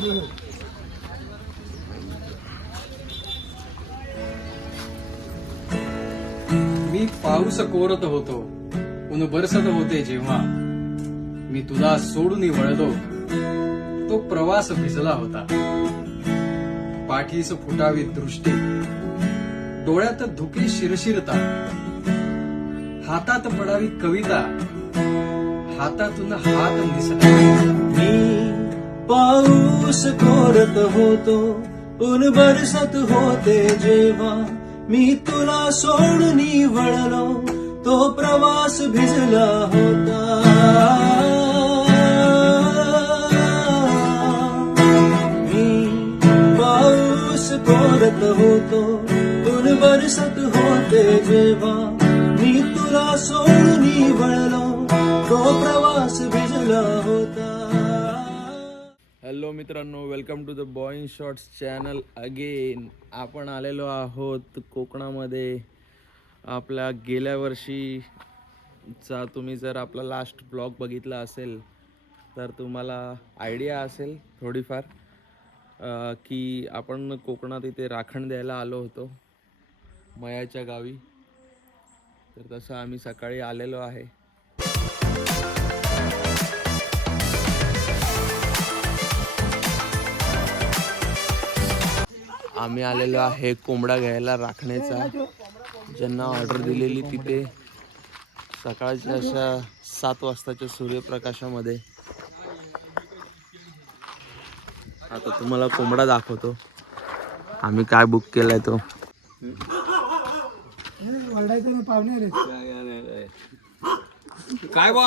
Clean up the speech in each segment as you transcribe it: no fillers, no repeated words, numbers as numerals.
मी पाऊस कोरत होतो ऊन बरसत होते जेव्हा मी तुला सोडून वळलो तो प्रवास भिजला होता. पाठीस फुटावी दृष्टी डोळ्यात धुके शिरशिरता हातात पडावी कविता हातातून हात निसटा. मी पाऊस कोरत होतो ऊन बरसत होते जेव्हा मी तुला सोडून वळलो तो प्रवास भिजला होता. मी पाऊस कोरत होतो ऊन बरसत होते जेव्हा मी तुला सोडून वळलो तो प्रवास भिजला होता. हॅलो मित्रांनो, welcome to the Boy in Shorts channel again. आपण आलेलो आहोत कोकणामध्ये. आपल्या गेल्या वर्षीचा तुम्ही जर आपला लास्ट ब्लॉग बघितला असेल तर तुम्हाला आयडिया असेल थोडीफार की आपण कोकणात इथे राखण द्यायला आलो होतो मयाच्या गावी. तर तसं आम्ही सकाळी आलेलो आहे. आम्ही आलेलो आहे कोंबडा घ्यायला राखण्याचा. ज्यांना ऑर्डर दिलेली तिथे सकाळच्या अशा 7 वाजताच्या सूर्यप्रकाशामध्ये. आता तुम्हाला कोंबडा दाखवतो आम्ही काय बुक केलाय तो. काय बा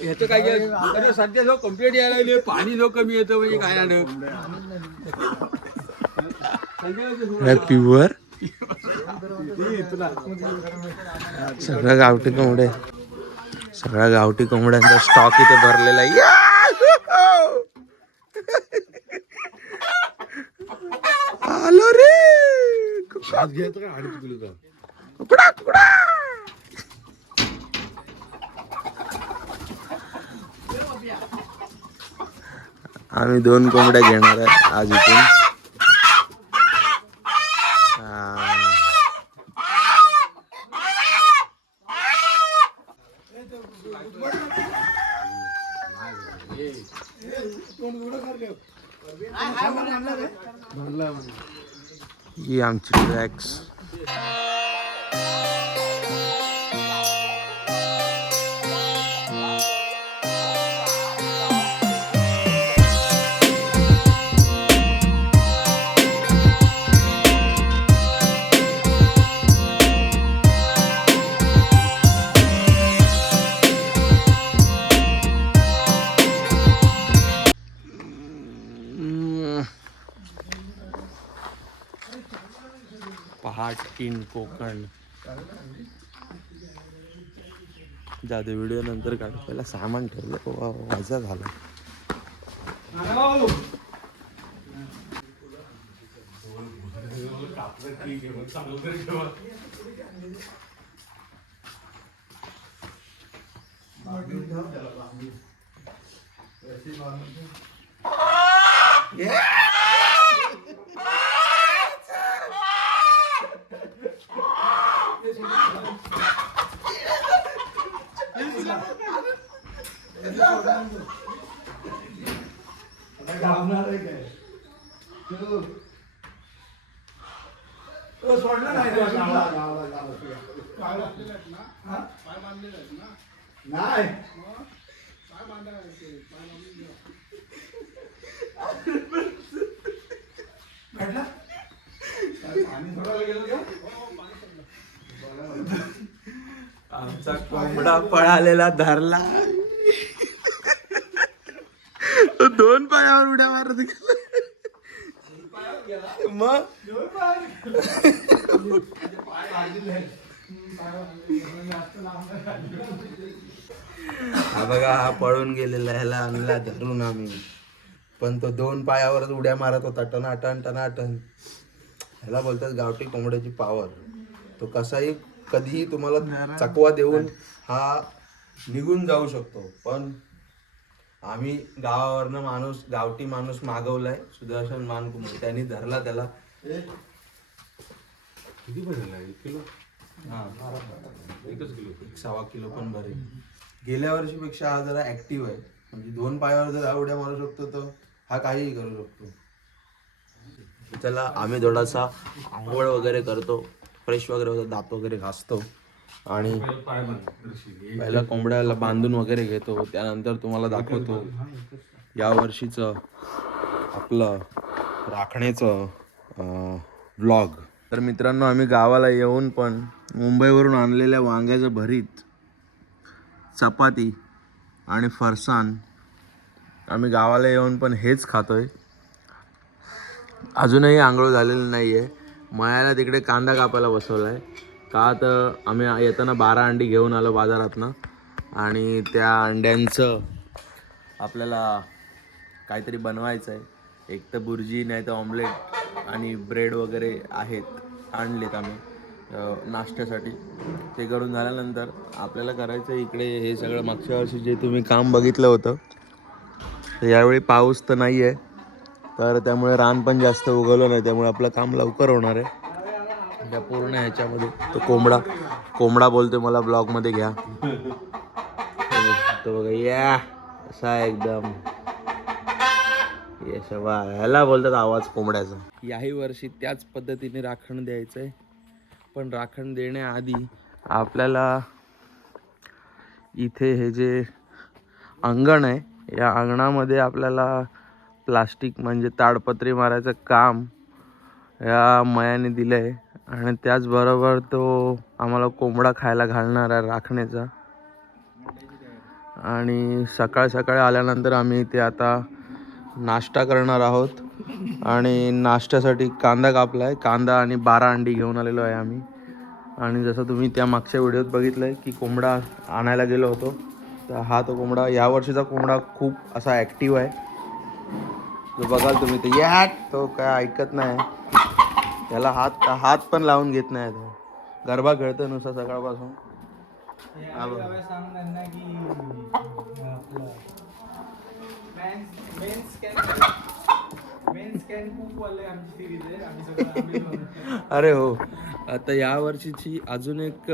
ह्याचं काय अरे सध्या जो कंप्लीट यायला लागले पाणी जो कमी येतं म्हणजे काय प्युअर सगळ्या गावठी कोंबड्या, सगळ्या गावठी कोंबड्यांचा स्टॉक इथे भरलेला आहे. आलो रे कुकडा कुकडा. आम्ही 2 कोंबड्या घेणार आहे आज इथून. ही आमची ट्रॅक्स. पहाट इन कोकण. जादू व्हिडिओ नंतर काढू, पहिला सामान ठेवलं. वाजा झाला. आमचा कोंबडा पळालेला धरला. 2 पायावर उड्या मारत गेला. मग हा बघा, हा पळून गेलेला. ह्याला आणला धरून आम्ही, पण तो 2 पायावरच उड्या मारत होता टनाटन टनाटन. ह्याला बोलतात गावठी कोंबड्याची पावर. तो कसाही कधीही तुम्हाला चकवा देऊन हा निघून जाऊ शकतो, पण आम्ही गावावरनं गावठी माणूस मागवलाय, सुदर्शन मानकुंभे. त्यांनी धरला त्याला. किती भरला 1 किलो? हा, 1 किलो. 1.25 किलो पण भरेल. गेल्या वर्षीपेक्षा हा जरा ऍक्टिव्ह आहे. म्हणजे 2 पायावर जर हा उड्या मारू शकतो तर हा काहीही करू शकतो. चला आम्ही थोडासा आंघोळ वगैरे करतो, फ्रेश वगैरे होतो, दात वगैरे घासतो आणि पहिला कोंबड्याला बांधून वगैरे घेतो. त्यानंतर तुम्हाला दाखवतो या वर्षीचं आपलं राखण्याचं व्लॉग. तर मित्रांनो, आम्ही गावाला येऊन पण मुंबईवरून आणलेल्या वांग्याचं भरीत, चपाती आणि फरसाण आम्ही गावाला येऊन पण हेच खातोय. अजूनही आंघोळ झालेली नाही आहे. मयाला तिकडे कांदा कापायला बसवला आहे. का तर आम्ही येताना 12 अंडी घेऊन आलो बाजारातनं आणि त्या अंड्यांचं आपल्याला काहीतरी बनवायचं आहे. एक तर बुर्जी, नाही तर ऑमलेट आणि ब्रेड वगैरे आणलेत आम्ही नाश्त्यासाठी. ते करून झाल्यानंतर आपल्याला करायचं इकडे हे सगळं. मागच्या वर्षी जे तुम्ही काम बघितलं होतं, तर यावेळी पाऊस तर नाही आहे, तर त्यामुळे रान पण जास्त उगवलं नाही, त्यामुळे आपलं काम लवकर होणार आहे. त्या पूर्ण ह्याच्यामध्ये तो कोंबडा बोलतोय मला ब्लॉगमध्ये घ्या. तो बघा या असा एकदम ह्याला बोलतात आवाज कोंबड्याचा. याही वर्षी त्याच पद्धतीने राखण द्यायचं आहे. पण राखण देण्याआधी आपल्याला इथे हे जे अंगण आहे, या अंगणामध्ये आपल्याला प्लास्टिक म्हणजे ताडपत्री मारायचं काम या मयाने दिलं आहे. आणि त्याचबरोबर तो आम्हाला कोंबडा खायला घालणार आहे राखण्याचा. आणि सकाळ सकाळी आल्यानंतर आम्ही ते आता नाश्ता करणार आहोत. आणि नाश्त्यासाठी कांदा कापला आहे. कांदा आणि 12 अंडी घेऊन आलेलो आहे आम्ही. आणि जसं तुम्ही त्या मागच्या व्हिडिओत बघितलं आहे की कोंबडा आणायला गेलो होतो, तर हा तो कोंबडा, यावर्षीचा कोंबडा खूप असा ॲक्टिव्ह आहे. जो बघाल तुम्ही ते तो काय ऐकत नाही, त्याला हात पण लावून घेत नाही. तो गरबा खेळतो नुसता सकाळपासून. अरे हो, आता या वर्षीची अजून एक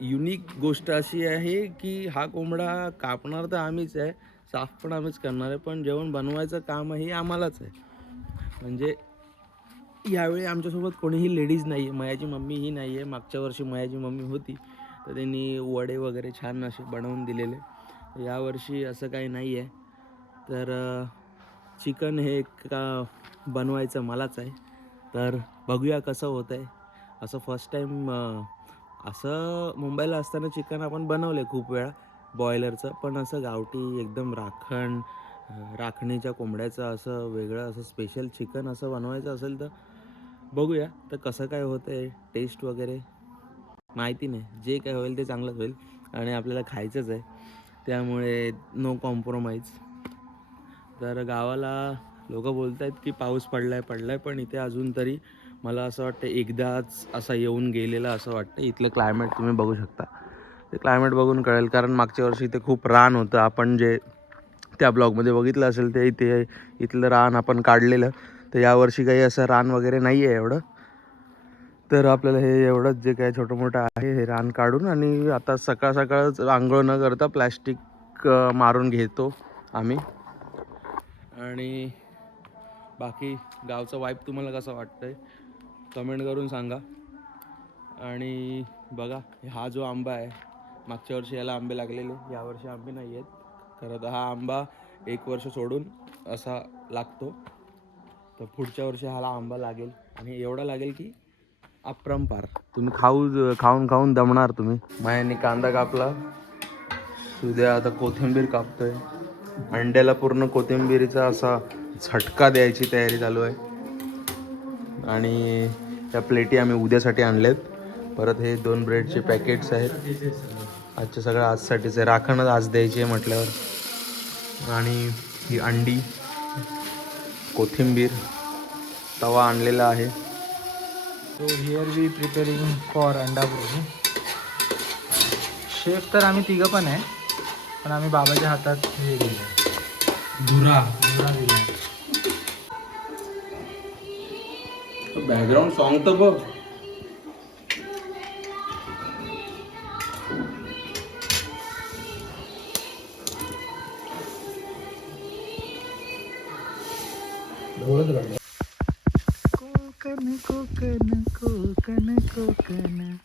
युनिक गोष्ट अशी आहे की हा कोंबडा कापणार तर आम्हीच आहे, साफ पण आम्हीच करणार आहे, पण जेवण बनवायचं कामही आम्हालाच आहे. म्हणजे यावेळी आमच्यासोबत कोणीही लेडीज नाही आहे. मयाची मम्मी ही नाही आहे. मागच्या वर्षी मयाची मम्मी होती, तर त्यांनी वडे वगैरे छान असे बनवून दिलेले. यावर्षी असं काही नाही आहे. तर चिकन हे बनवायचं मलाच आहे. तर बघूया कसं होतं आहे. असं फर्स्ट टाईम असं मुंबईला असताना चिकन आपण बनवले खूप वेळा बॉयलरचं, पण असं गावठी एकदम राखणीच्या कोंबड्याचं असं वेगळं असं स्पेशल चिकन असं बनवायचं असेल तर बघूया तर कसं काय होतं आहे. टेस्ट वगैरे माहिती नाही, जे काय होईल ते चांगलंच होईल आणि आपल्याला खायचंच आहे, त्यामुळे नो कॉम्प्रोमाइज. तर गावाला लोक बोलत आहेत की पाऊस पडलाय, पण इथे अजून तरी मला असं वाटतं एकदाच असा येऊन गेलेला असं वाटतं. इथलं क्लायमेट तुम्ही बघू शकता, ते क्लायमेट बघून कळेल. कारण मागच्या वर्षी इथे खूप रान होतं, आपण जे त्या ब्लॉगमध्ये बघितलं असेल ते इथलं रान आपण काढलेलं. तर यावर्षी काही असं रान वगैरे नाही आहे एवढं. तर आपल्याला हे एवढंच जे काय छोटं मोठं आहे हे रान काढून आणि आता सकाळच आंघोळ न करता प्लॅस्टिक मारून घेतो आम्ही. आणि बाकी गावचा वाईब तुम्हाला कसं वाटतं आहे कमेंट करून सांगा. आणि बघा हा जो आंबा आहे, मागच्या वर्षी याला आंबे लागलेले, यावर्षी आंबे नाही आहेत. खरं तर हा आंबा 1 वर्ष सोडून असा लागतो, तर पुढच्या वर्षी हाला आंबा लागेल आणि एवढा लागेल की अपरंपार. तुम्ही खाऊन दमणार तुम्ही. मायाने कांदा कापला, सुद्या आता कोथिंबीर कापतोय. अंड्याला पूर्ण कोथिंबीरीचा असा झटका द्यायची तयारी चालू आहे. आणि त्या प्लेटी आम्ही उद्यासाठी आणलेत. परत हे 2 ब्रेडचे पॅकेट्स आहेत, आजचं सगळं आजसाठीच आहे. राखणच आज द्यायची आहे म्हटल्यावर. आणि ही अंडी, कोथिंबीर, तवा आणलेला आहे. So here we preparing for अंडा भुर्जी. शेफ तर आम्ही तिघं पण आहे, पण आम्ही बाबाच्या हातात हे दिलं, धुरा. धुरा दिला. बॅकग्राऊंड सॉन्ग तर बघ. कोकण कोकण कोकण कोकण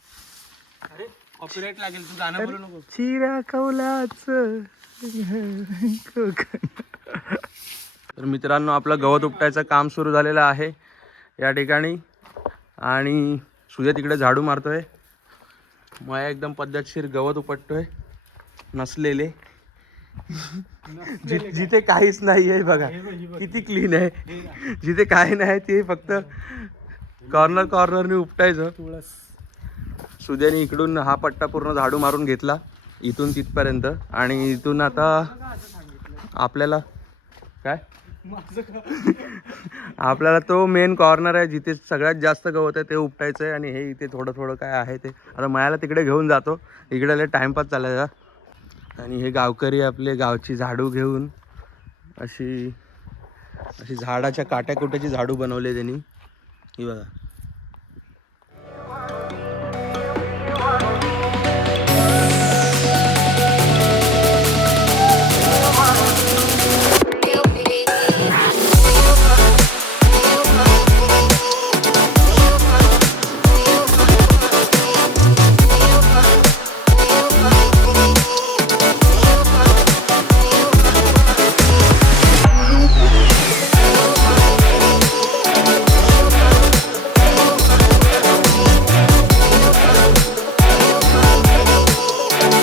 कॉपीराइट लागेल, तू गाणं बोलू नको. चिरा कौलाच कोकण. तर मित्रांनो, आपलं गवत उपटायचं काम सुरू झालेलं आहे या ठिकाणी आणि सूर्य तिकडे झाडू मारतोय. माया एकदम पद्धतशीर गवत उपटतोय नसलेले. जिथे काहीच नाही आहे बघा किती क्लीन आहे. जिथे काही नाही ते फक्त कॉर्नर कॉर्नरने उपटायचं. सूर्याने इकडून हा पट्टा पूर्ण झाडू मारून घेतला इथून तिथपर्यंत आणि इथून आता आपल्याला काय आपल्याला तो मेन कॉर्नर आहे जिथे सगळ्यात जास्त गवत आहे ते उपटायचं आहे आणि हे इथे थोडं थोडं काय आहे ते आता मयाला तिकडे घेऊन जातो. इकडे टाइमपास चालायचा आणि हे गावकरी आपले गावची झाडू घेऊन अशी झाडाच्या काट्याकुट्याची झाडू बनवली त्यांनी. ही बघा.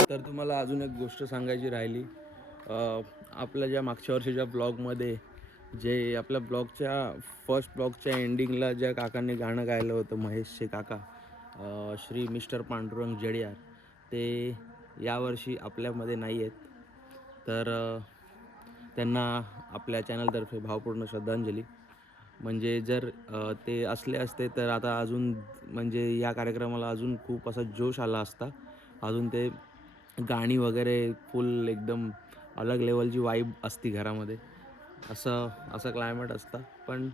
तर तुम्हाला अजून एक गोष्ट सांगायची राहिली. आपल्या ज्या मागच्या वर्षीच्या ब्लॉगमध्ये जे आपल्या फर्स्ट ब्लॉगच्या एंडिंगला ज्या काकांनी गाणं गायलं होतं, महेशचे काका, श्री मिस्टर पांडुरंग जडियार, ते यावर्षी आपल्यामध्ये नाही आहेत. तर त्यांना आपल्या चॅनलतर्फे भावपूर्ण श्रद्धांजली. म्हणजे जर ते असले असते तर आता अजून म्हणजे या कार्यक्रमाला अजून खूप असा जोश आला असता. अजून ते गाणी वगैरे फुल एकदम अलग लेवलची वाईब असती घरामध्ये. असं क्लायमेट असतं. पण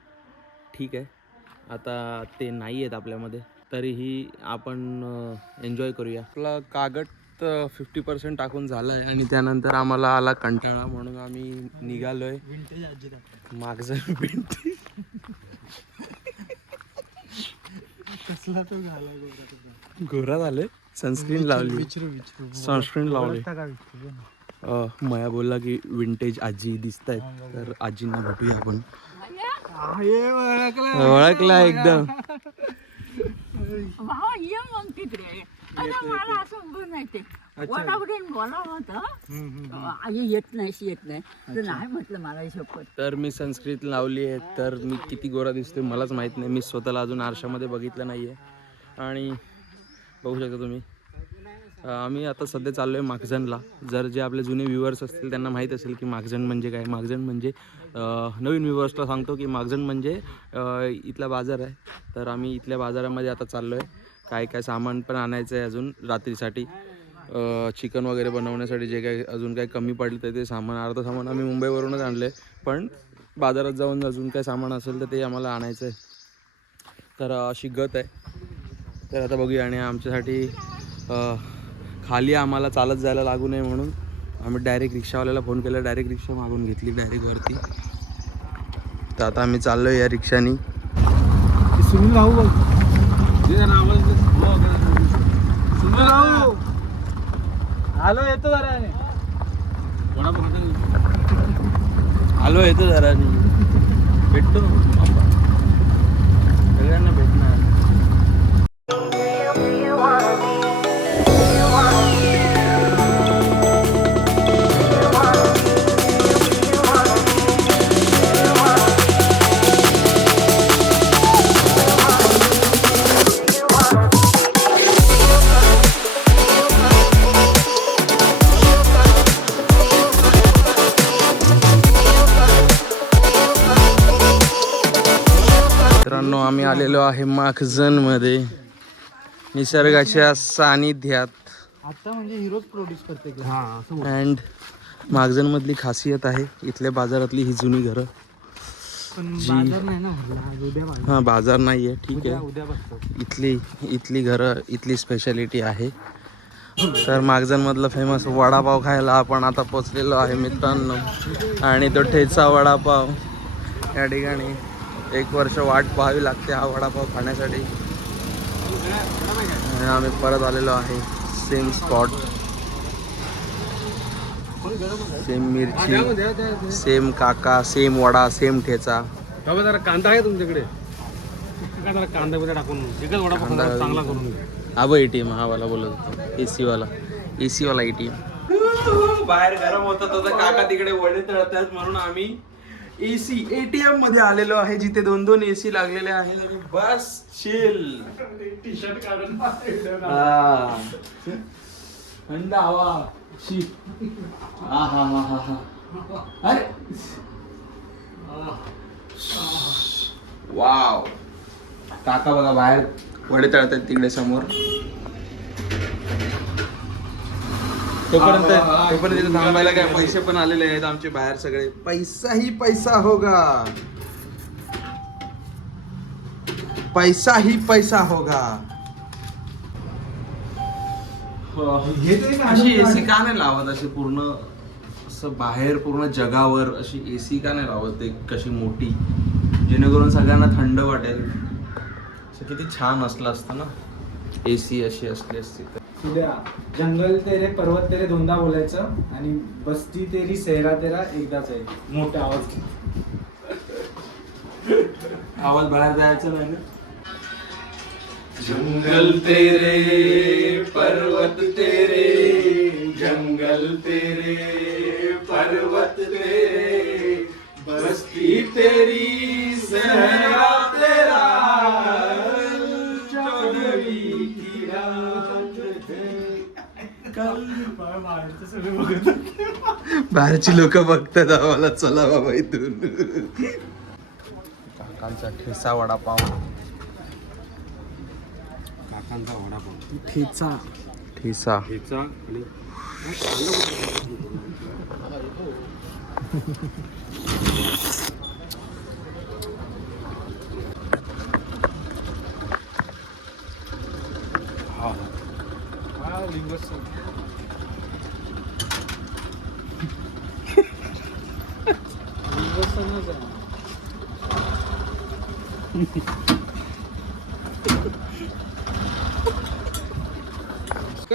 ठीक आहे, आता ते नाही आहेत आपल्यामध्ये, तरीही आपण एन्जॉय करूया. आपला कागद 50% टाकून झालं आहे आणि त्यानंतर आम्हाला आला कंटाळा म्हणून आम्ही निघालो आहे मागचं. विंटेज कसला तो घाला गोरा झाले. सनस्क्रीन लावली. सनस्क्रीन लावली. मया बोलला की विंटेज आजी दिसत आहेत, तर आजींना भेटूया आपण. ओळखला एकदम. येत नाही तर नाही म्हटलं मला शपथ. तर मी सनस्क्रीन लावली आहे, तर मी किती गोरा दिसते मलाच माहीत नाही. मी स्वतःला अजून आरशामध्ये बघितलं नाही आहे. आणि बघू शकता तुम्ही, आम्ही आता सध्या चाललो आहे माखजनला. जर जे आपले जुने व्ह्युअर्स असतील त्यांना माहीत असेल की माखजन म्हणजे काय. माखजन म्हणजे नवीन व्ह्युअर्सला सांगतो की माखजन म्हणजे इथला बाजार आहे. तर आम्ही इथल्या बाजारामध्ये आता चाललो आहे. काय सामान पण आणायचं आहे अजून रात्रीसाठी. चिकन वगैरे बनवण्यासाठी जे काही अजून काही कमी पडलं तर ते सामान, अर्धं सामान आम्ही मुंबईवरूनच आणलं आहे. पण बाजारात जाऊन अजून काही सामान असेल तर ते आम्हाला आणायचं आहे. तर अशी गत आहे. तर आता बघूया. आणि आमच्यासाठी खाली आम्हाला चालत जायला लागू नये म्हणून आम्ही डायरेक्ट रिक्षावाल्याला फोन केला. डायरेक्ट रिक्षा मागून घेतली डायरेक्ट वरती. तर आता आम्ही चाललो आहे या रिक्षानी. सुनील राहू बघ. सुनील राहू आलो, येतो जरा. आलो येतो जरा. भेटतो सगळ्यांना भेटणार. मित्रांनो, आम्ही आलेलो आहे माखजनमध्ये निसर्गाच्या सानिध्यात. आता म्हणजे हिरोज प्रोड्यूस करते की. अँड मागजनमधली खासियत आहे इथल्या बाजारातली ही जुनी घरं. पण बाजार नाही ना भरला आज, उद्या बाजार. हां बाजार नाही आहे ठीक आहे. उद्या बघतो. इथली घरं इथली स्पेशालिटी आहे. तर मागजनमधलं फेमस वडापाव खायला आपण आता पोचलेलो आहे मित्रांनो. आणि तो ठेचा वडापाव या ठिकाणी 1 वर्ष वाट पाहावी लागते हा वडापाव खाण्यासाठी. आणि आम्ही परत आलेलो आहे सेम स्पॉट, सेम मिरची, सेम काका, सेम वडा, सेम ठेचा. बाबा जरा कांदा आहे तुमच्याकडे? काय जरा कांदा बिंदा टाकून एकच वडापाव चांगला करून दे. आबा ATM हा वाला बोलत होतो, AC वाला ATM. बाहेर गरम होतं तर काका तिकडे वडे तळतात म्हणून आम्ही AC ATM मध्ये आलेलो आहे जिथे 2-2 AC लागलेले आहेत. आणि बस चिल टी शर्ट काढून थंड हवा शी. हा हा हा हा हा. अरे वाव. काका बघा बाहेर वडे तळतात तिकडे समोर. तोपर्यंत तिथे थांबायला काय पैसे पण आलेले आहेत आमचे बाहेर सगळे. पैसा ही पैसा होगा, पैसा ही पैसा होगा. अशी AC का नाही लावत अशी पूर्ण असं बाहेर पूर्ण जगावर अशी AC का नाही लावत एक कशी मोठी, जेणेकरून सगळ्यांना थंड वाटेल. असं किती छान असलं असतं ना AC अशी असली असती तर. उद्या जंगल तेरे पर्वत तेरे दोनदा बोलायचं आणि बस्ती तेरी सेहरा तेरा एकदाच आहे मोठा आवाज. आवाज बाहेर जायचं नाही ना. जंगल तेरे पर्वत तेरे, जंगल तेरे पर्वत तेरे, बस्ती तेरी सहरा तेरा, चौदहवी की रात कल. बाहेरची लोक बघतात आम्हाला, चला बाबा इथून. काकांचा ठेचा वडापाव, काकांचा वडापाव, ठेचा ठेचा ठेचा आणि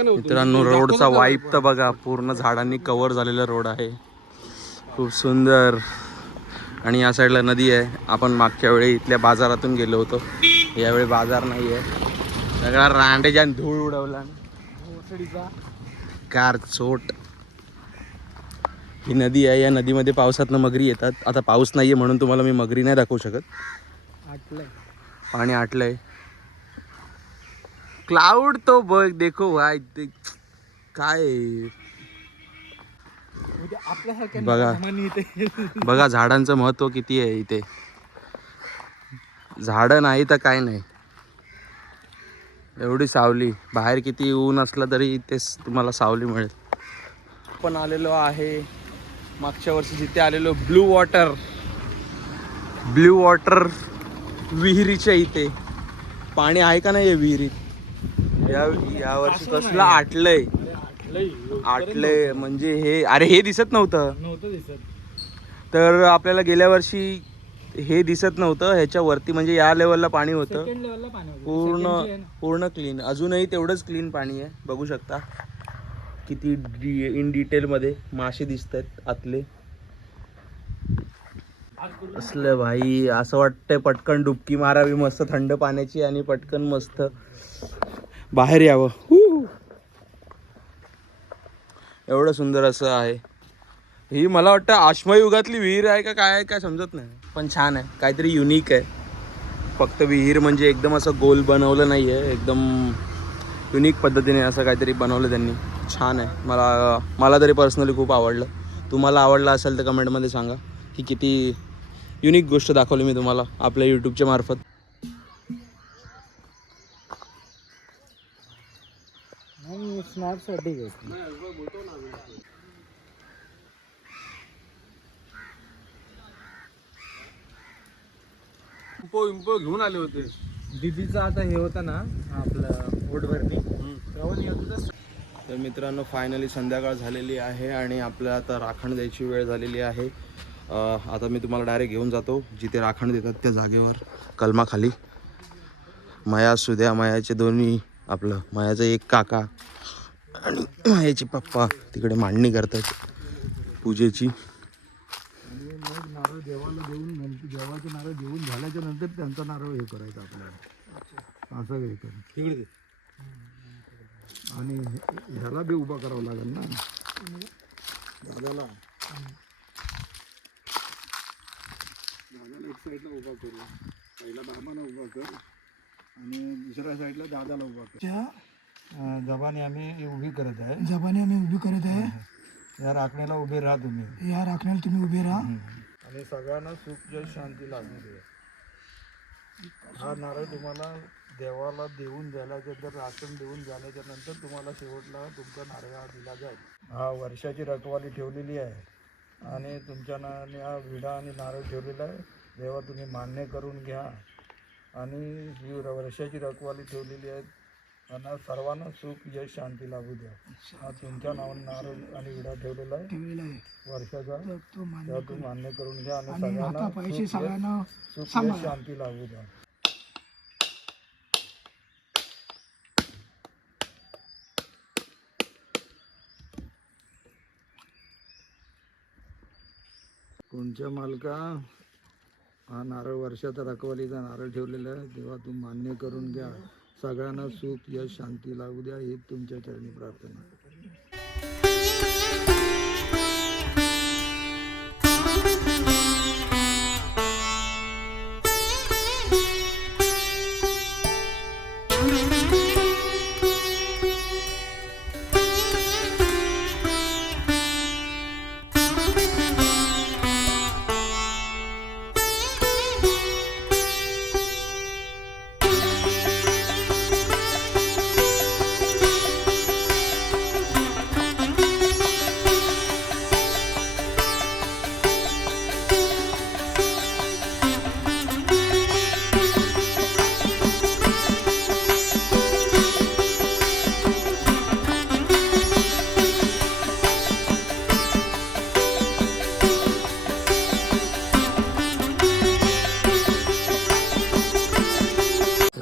मित्रांनो रोडचा वाईप तर बघा, पूर्ण झाडांनी कव्हर झालेला रोड आहे, खूप सुंदर. आणि या साईडला नदी आहे. आपण मागच्या वेळी इथल्या बाजारातून गेलो होतो, यावेळी बाजार नाही आहे. सगळा रांडेच्या धूळ उडवला कार चोट. ही नदी आहे, या नदीमध्ये पावसातनं मगरी येतात. आता पाऊस नाही आहे म्हणून तुम्हाला मी मगरी नाही दाखवू शकत. पाणी आटलंय. क्लाउड तो बघ, देखो भाई काय बघा बघा झाडांचं महत्व किती आहे इथे. झाडं नाही तर काय नाही, एवढी सावली. बाहेर किती ऊन असलं तरी इथेच तुम्हाला सावली मिळेल. आपण आलेलो आहे मागच्या वर्षी जिथे आलेलो ब्लू वॉटर विहिरीच्या इथे. पाणी आहे का नाही विहिरीत? या वर्षी कसलं आटलंय म्हणजे हे, अरे हे दिसत नव्हतं तर आपल्याला गेल्या वर्षी हे दिसत नव्हतं. ह्याच्या वरती म्हणजे या लेवलला पाणी होतं, पूर्ण क्लीन. अजूनही तेवढंच क्लीन पाणी आहे, बघू शकता किती इन डिटेलमध्ये मासे दिसत आहेत आतले. असलं भाई, असं वाटतंय पटकन डुबकी मारावी मस्त थंड पाण्याची आणि पटकन मस्त बाहेर यावं. एवढं सुंदर असं आहे. ही मला वाटतं अश्मयुगातली विहीर आहे का काय आहे काय समजत नाही, पण छान आहे, काहीतरी युनिक आहे. फक्त विहीर म्हणजे एकदम असं गोल बनवलं नाही आहे, एकदम युनिक पद्धतीने असं काहीतरी बनवलं त्यांनी. छान आहे. मला तरी पर्सनली खूप आवडलं. तुम्हाला आवडलं असेल तर कमेंटमध्ये सांगा की किती युनिक गोष्ट दाखवली मी तुम्हाला आपल्या यूट्यूबच्या मार्फत. मी स्नॅपसाठी घेतली. इम्पो घेऊन आले होते. दीदीचं आता हे होतं ना आपलं पोटभरणी तेव्हा येत होतं. तर मित्रांनो फायनली संध्याकाळ झालेली आहे आणि आपल्याला आता राखण द्यायची वेळ झालेली आहे. आता मी तुम्हाला डायरेक्ट घेऊन जातो जिथे राखण देतात त्या जागेवर, कलमाखाली. माया सुद्या मायाचे दोन्ही, आपलं मायाचं एक काका आणि मायाचे पप्पा तिकडे मांडणी करतात पूजेची. मग नारळ देवाला देऊन देवाचे नारळ देऊन झाल्याच्या नंतर त्यांचा नारळ हे करायचा आपल्याला, असं हे कर. आणि ह्याला बी उभा करावं लागेल ना दादाला. दादाला एक साईडला उभा करू, पहिला बाबांना उभा कर आणि दुसऱ्या साईडला दादाला उभा कर. जबाने आम्ही उभी करत आहे. या राखण्याला उभे राहा तुम्ही. आणि सगळ्यांना सुख जय शांती लागू दे. हा नारळ तुम्हाला देवाला देऊन झाल्याच्या नंतर, राशन देऊन झाल्याच्या नंतर तुम्हाला शेवटला तुमचा नारळ हा दिला जाईल. हा वर्षाची रखवाली ठेवलेली आहे आणि तुमच्या नावाने हा विडा आणि नारळ ठेवलेला आहे. देवा तुम्ही मान्य करून घ्या आणि ही वर्षाची रखवाली ठेवलेली आहे. आणि सर्वांना सुख जय शांती लागू द्या. हा तुमच्या नावाने नारळ आणि विडा ठेवलेला आहे वर्षाचा, तेव्हा तुम्ही मान्य करून घ्या आणि सगळ्यांना सुख जय शांती लागू द्या. कोणच्या मालका हा नारळ वर्षाचा रखवालीचा नारळ ठेवलेला आहे, तेव्हा तुम्ही मान्य करून घ्या. सगळ्यांना सुख यश शांती लागू द्या ही तुमच्या चरणी प्रार्थना.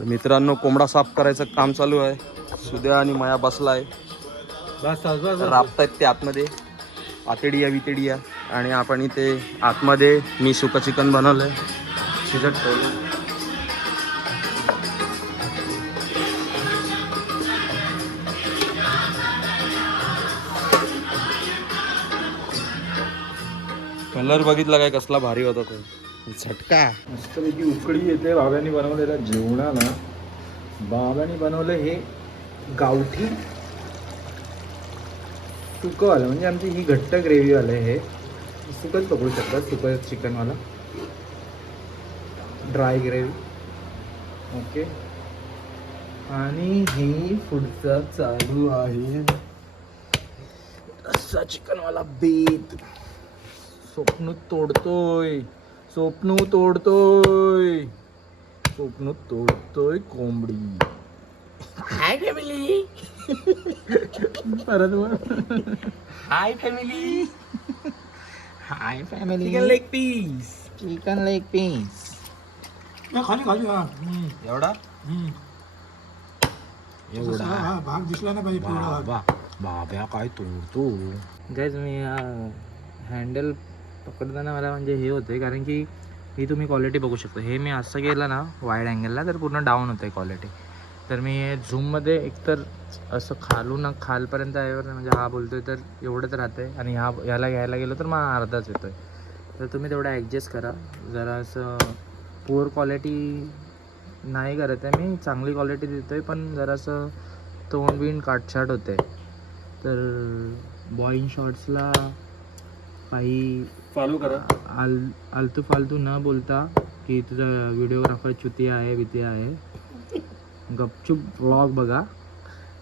मित्रांनो कोंबडा साफ करायचं काम चालू आहे. सुद्या आणि माया बसलाय, राबतायत ते आतमध्ये. आतेडिया वितेडिया. आणि आपण इथे आतमध्ये मी सुकं चिकन बनवलंय, शिजत ठेवलं. कलर बघितला काय कसला भारी होता तो, झटका. मस्तपैकी उकळी येते बाबांनी बनवलेल्या जेवणाला. बाबांनी बनवलं हे गावठी सुकंवालं, म्हणजे आमची ही घट्ट ग्रेव्हीवालं हे सुकंच पकडू शकतात, सुकं चिकनवाला ड्राय ग्रेव्ही. ओके. आणि हे पुढचं चालू आहे रस्सा चिकनवाला बेत. स्वप्न तोडतोय कोंबडी. Hi family. परत hi family. Chicken leg piece खाली एवढा भाग दिसला ना पाहिजे. बाब्या काय तोडतो. गाईज मी हँडल पकडताना मला म्हणजे हे होते, कारण की ही तुम्ही क्वालिटी बघू शकता. हे मी असं गेलं ना वाईड अँगलला तर पूर्ण डाऊन होतं आहे क्वालिटी. तर मी झूममध्ये एकतर असं खालून खालपर्यंत आहे, म्हणजे हा बोलतोय तर एवढंच राहतं आहे आणि ह्याला घ्यायला गेलो तर मग अर्धाच येतो आहे. तर तुम्ही तेवढं ॲडजस्ट करा. जरा असं पुअर क्वालिटी नाही करत आहे मी, चांगली क्वालिटी देतो आहे, पण जरासं तोंड बिंड काटछाट होते. तर बॉईंग शॉर्ट्सला काही फॉलो करा. आलतू फालतू न बोलता की तुझा व्हिडिओग्राफर चुतिया आहे बितिया आहे, गपचूप व्लॉग बघा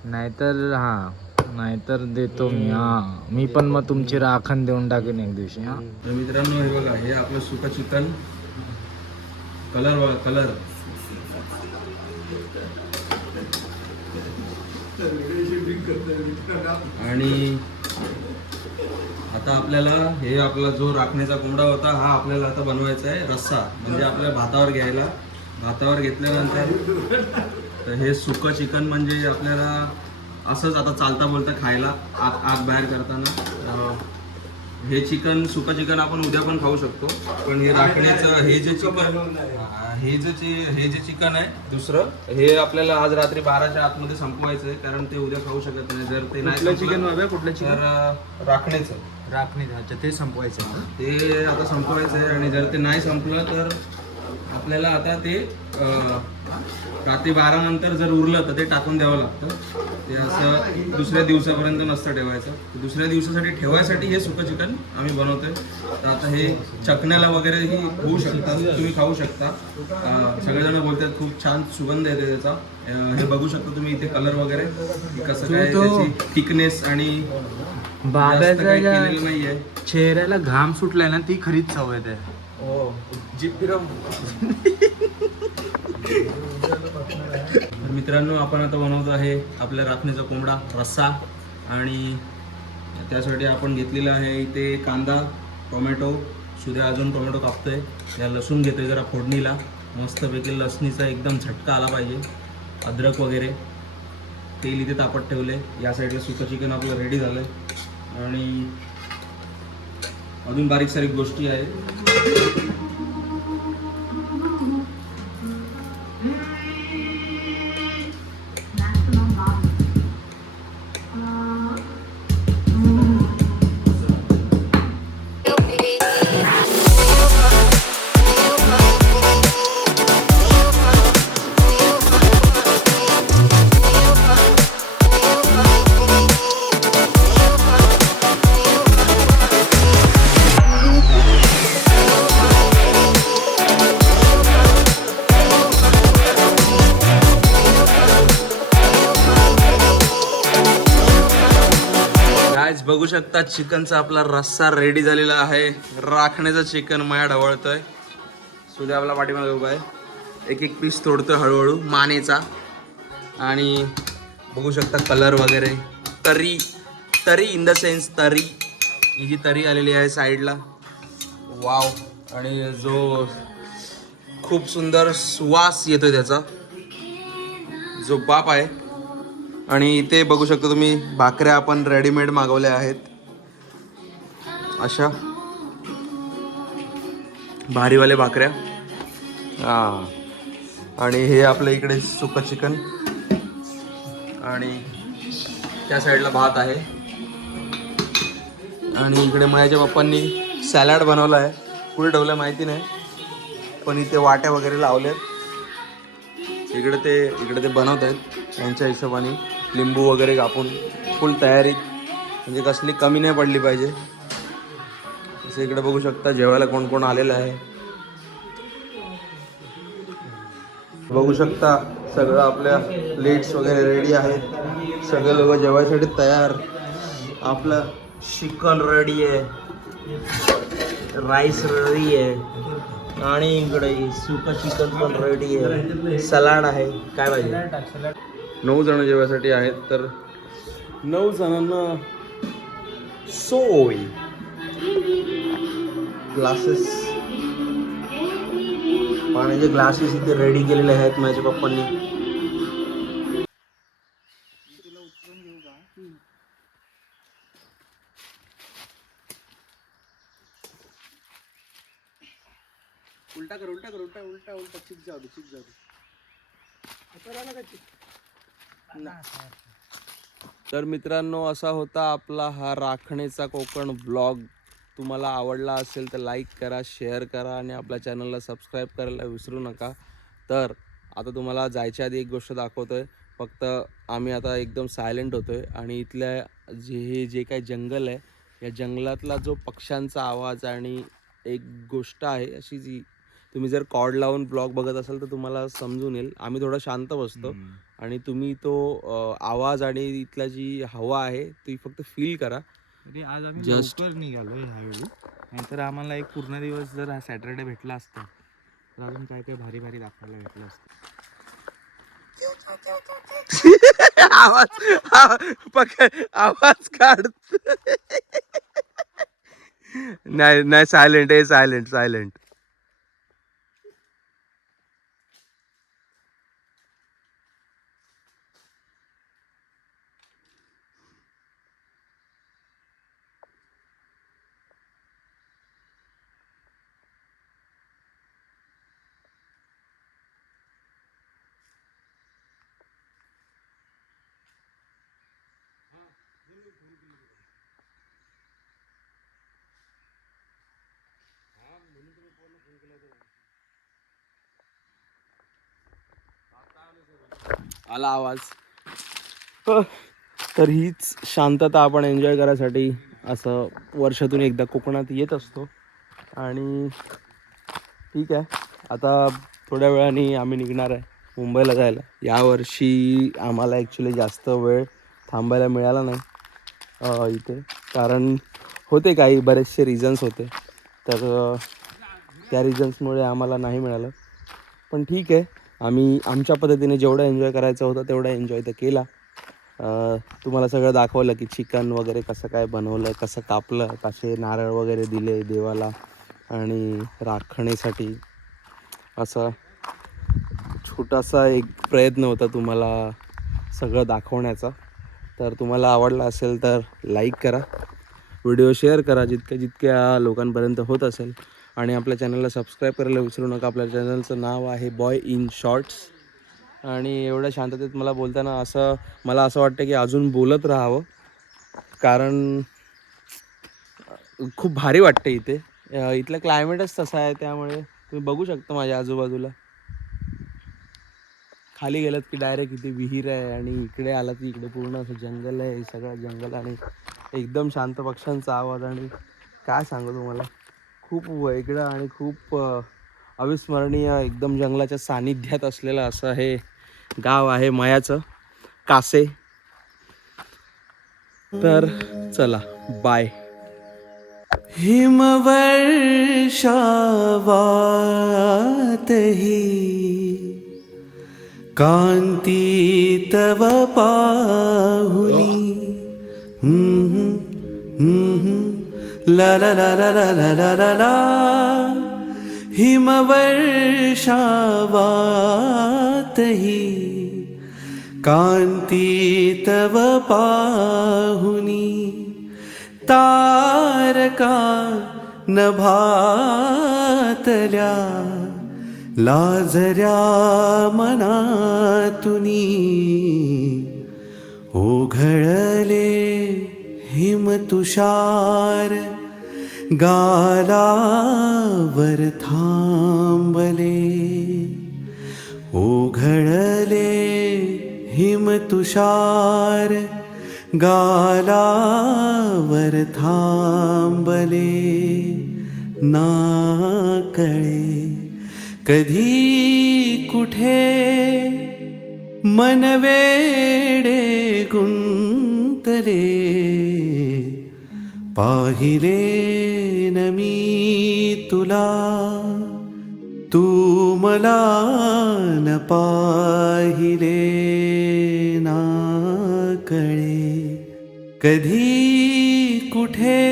नाहीतर देतो मी. मी पण मग तुमची राखण देऊन टाकेन एक दिवशी. तर मित्रांनो हे बघा, हे आपलं सुकं चिकन. कलर बघा, कलर. आणि आता आपल्याला हे आपला जो राखण्याचा कोंबडा होता हा आपल्याला आता बनवायचा आहे रस्सा. म्हणजे आपल्या भातावर घ्यायला. भातावर घेतल्यानंतर तर हे सुकं चिकन म्हणजे आपल्याला असंच आता चालता बोलता खायला आत बाहेर करताना. हे चिकन सुकं चिकन आपण उद्या पण खाऊ शकतो. पण हे राखण्याचं हे जे चिकन हे जे चिकन आहे दुसरं, हे आपल्याला आज रात्री 12च्या आतमध्ये संपवायचं आहे. कारण ते उद्या खाऊ शकत नाही. जर ते नाही चिकन तर राखण्याचं ते संपवायचं. ते आता संपवायचं आहे. आणि जर ते नाही संपलं तर आपल्याला आता ते रात्री 12 नंतर जर उरलं तर ते टाकून द्यावं लागतं. ते असं दुसऱ्या दिवसापर्यंत नसतं ठेवायचं. दुसऱ्या दिवसासाठी ठेवायसाठी हे सुकं चिकन आम्ही बनवतोय. तर आता हे चकण्याला वगैरेही होऊ शकतात, तुम्ही खाऊ शकता. सगळेजण बोलतात खूप छान सुगंध येते त्याचा. हे बघू शकता तुम्ही इथे कलर वगैरे कसं काय त्याची थिकनेस आणि जास्त काही केलेलं नाहीये. चेहऱ्याला घाम सुटलाय ना, ती खरीच सवय आहे. तर मित्रांनो आपण आता बनवतो आहे आपल्या राखण्याचा कोंबडा रस्सा. आणि त्यासाठी आपण घेतलेला आहे इथे कांदा, टोमॅटो. सूर्य अजून टोमॅटो कापतोय. या लसूण घेतोय जरा फोडणीला. मस्तपैकी लसणीचा एकदम झटका आला पाहिजे. अद्रक वगैरे. तेल इथे तापत ठेवले. या साईडला सुकं चिकन आपलं रेडी झालं आहे. आणि अजून बारीक सारीक गोष्टी आहेत. बघू शकता चिकनचा आपला रस्सा रेडी झालेला आहे. राखण्याचं चिकन माया ढवळतोय. सुद्या आपला पाठीमागे उभा आहे. एक एक पीस तोडतोय हळूहळू मानेचा. आणि बघू शकता कलर वगैरे. तरी इन द सेन्स तरी. ही जी तरी आलेली आहे साईडला. वाव. आणि जो खूप सुंदर सुवास येतोय त्याचा जो बाप आहे. आणि इथे बघू शकता तुम्ही भाकऱ्या आपण रेडीमेड मागवल्या आहेत अशा भारीवाले भाकऱ्या. आणि हे आपल्या इकडे सुकं चिकन. आणि त्या साईडला भात आहे. आणि इकडे माझ्या पप्पांनी सॅलड बनवला आहे. कुठे ठेवलं माहिती नाही. पण इथे वाट्या वगैरे लावल्यात. इकडे ते बनवत आहेत त्यांच्या हिशोबाने. लिंबू वगैरे कापून फुल तयारी. म्हणजे कसली कमी नाही पडली पाहिजे. जसं इकडे बघू शकता जेवायला कोण कोण आलेलं आहे. बघू शकता सगळं आपल्या प्लेट्स वगैरे रेडी आहेत. सगळे लोक जेवायसाठी तयार. आपलं चिकन रेडी आहे. राईस रेडी आहे. आणि इकडे सुकं चिकन पण रेडी आहे. सलाड आहे. काय पाहिजे. 9 जण जेवायसाठी आहेत. तर 9 जणांना सोय. ग्लासेस, पाण्याचे ग्लासेस इथे रेडी केलेले आहेत माझ्या पप्पांनी. उलटा कर उलटा कर उलटा उलटा उलटा चिक जाऊ दे. तर मित्रांनो असा होता आपला हा राखण्याचा कोकण ब्लॉग. तुम्हाला आवडला असेल तर लाईक करा, शेअर करा आणि आपल्या चॅनलला सबस्क्राईब करायला विसरू नका. तर आता तुम्हाला जायच्या आधी एक गोष्ट दाखवतोय. फक्त आम्ही आता एकदम सायलेंट होतोय. आणि इथल्या जे काही जंगल आहे या जंगलातला जो पक्ष्यांचा आवाज आणि एक गोष्ट आहे अशी जी तुम्ही जर कॉर्ड लावून ब्लॉग बघत असाल तर तुम्हाला समजून येईल. आम्ही थोडं शांत बसतो आणि तुम्ही तो आवाज आणि इथला जी हवा आहे ती फक्त फील करा. तरी आज आम्ही Just- लवकर निघालो ह्यावेळी, नाहीतर आम्हाला एक पूर्ण दिवस जर हा सॅटर्डे भेटला असता तर अजून काय काय भारी भारी दाखवायला भेटलं असतं. आवाज काढ. नाही नाही, सायलेंट आहे, सायलेंट सायलेंट. आला आवाज. तर हीच शांतता आपण एन्जॉय करायसाठी असं वर्षातून एकदा कोकणात येत असतो. आणि ठीक आहे, आता थोड्या वेळाने आम्ही निघणार आहे मुंबईला जायला. यावर्षी आम्हाला ॲक्च्युली जास्त वेळ थांबायला मिळाला नाही इथे, कारण होते काही बरेचसे रिझन्स होते. तर त्या रिझन्समुळे आम्हाला नाही मिळालं. पण ठीक आहे, आम्ही आमच्या पद्धतीने जेवढं एन्जॉय करायचं होतं तेवढा एन्जॉय तर केला. तुम्हाला सगळं दाखवलं की चिकन वगैरे कसं काय बनवलं, कसं कापलं, कसे नारळ वगैरे दिले देवाला आणि राखणीसाठी. असा छोटासा एक प्रयत्न होता तुम्हाला सगळं दाखवण्याचा. तर तुम्हाला आवडला असेल तर लाईक करा, व्हिडिओ शेअर करा जितक्या लोकांपर्यंत होत असेल. आणि आपल्या चॅनलला सबस्क्राईब करायला विसरू नका. आपल्या चॅनलचं नाव आहे बॉय इन शॉर्ट्स. आणि एवढ्या शांततेत मला असं वाटतं की अजून बोलत राहावं, कारण खूप भारी वाटतं इथे. इथलं क्लायमेटच तसं आहे, त्यामुळे तुम्ही बघू शकता माझ्या आजूबाजूला. खाली गेलात की डायरेक्ट इथे विहीर आहे, आणि इकडे आलात की इकडे पूर्ण असं जंगल आहे, सगळं जंगल आणि एकदम शांत पक्ष्यांचा आवाज. आणि काय सांगू तुम्हाला, खूप वेगळं आणि खूप अविस्मरणीय, एकदम जंगलाच्या सानिध्यात असलेलं असं हे गाव आहे मयाचं कासे. तर चला, बाय. हिमवर्षावातही कांती तव पाहुनी ला ला ला ला ला ला ला ला ला. हिमवर्षावातही कांती तव पाहुनी तारका नभातल्या लाजऱ्या मनातुनी ओघळले हिमतुषार गालावर थांबले. ओघळले हिमतुषार गालावर थांबले. नाकळे कधी कुठे मनवेडे गुंतले. पाहिले न मी तुला, तू मला न पाहिले. नाकळे कधी कुठे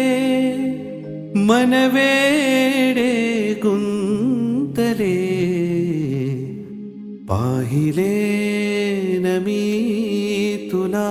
मनवेडे गुंतले. पाहिले न मी तुला.